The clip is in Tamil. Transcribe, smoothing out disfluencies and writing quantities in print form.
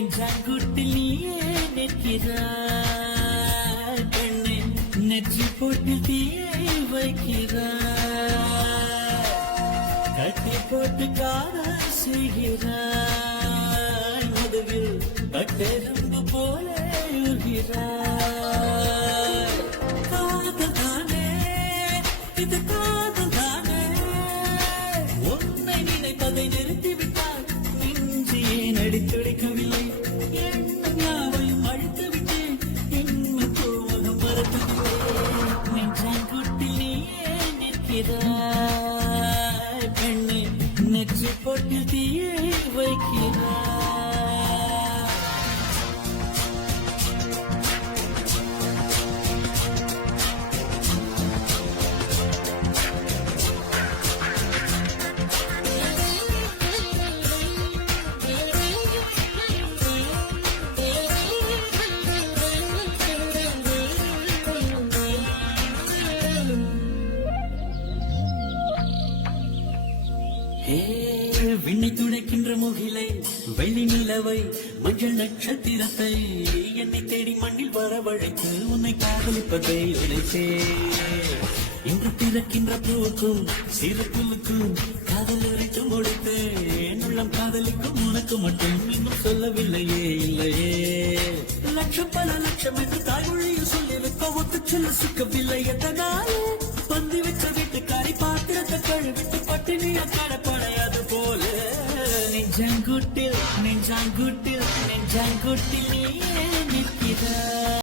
நெஞ்சாங்குட்டில் நீயே நிற்கிறாய் பெண்ணே, நெற்றி போட்டு தீயை வைக்கிறாய், கட்டி போட்டு காதல் செய்கிறாய், முதுகில் கட்டெரும்பு போல எழுகிறாய். காதல் தானே இது, காதல் தானே, உன்னை நினைப்பதை நிறுத்திவிட்டால் நெஞ்சியே நடித்துடைக்கவில்லை, எண்ணம் யாவையும் அழித்து விட்டேன், இன்னும் கோவகம் மறக்கவில்லை. நெஞ்சாங்குட்டில் நீயே நிற்கிறாய் பெண்ணே, நெற்றி போட்டு தீயை வைக்கிறாய். விண்ணை துடைக்கின்ற முகிலை, வெள்ளி நிலவை, மஞ்சள் நட்சத்திரத்தை என்னை தேடி மண்ணில் வரவழைத்து உன்னை காதலிப்பதை நினைத்தே. இன்று பிறக்கின்ற பூவுக்கும் சிறு புல்லுக்கும் காதல் அரைத்து முடித்தேன், உள்ளம் காதலிக்கும் உனக்கு மட்டும் இன்னும் சொல்லவில்லையே, இல்லையே. லட்சம் பல லட்சம் என்று தாய்மொழியில் சொல்லியிருக்க ஒத்து சொல்ல சிக்கவில்லை, எத்தனாலே பந்து வச்ச வீட்டுக்காரி பாத்திரத்தை கழுவிட்டு பட்டினிய கடப்படையாது போல. நெஞ்சாங்குட்டில் நெஞ்சாங்குட்டில் நெஞ்சாங்குட்டில் நீயே நிற்கிறாய்.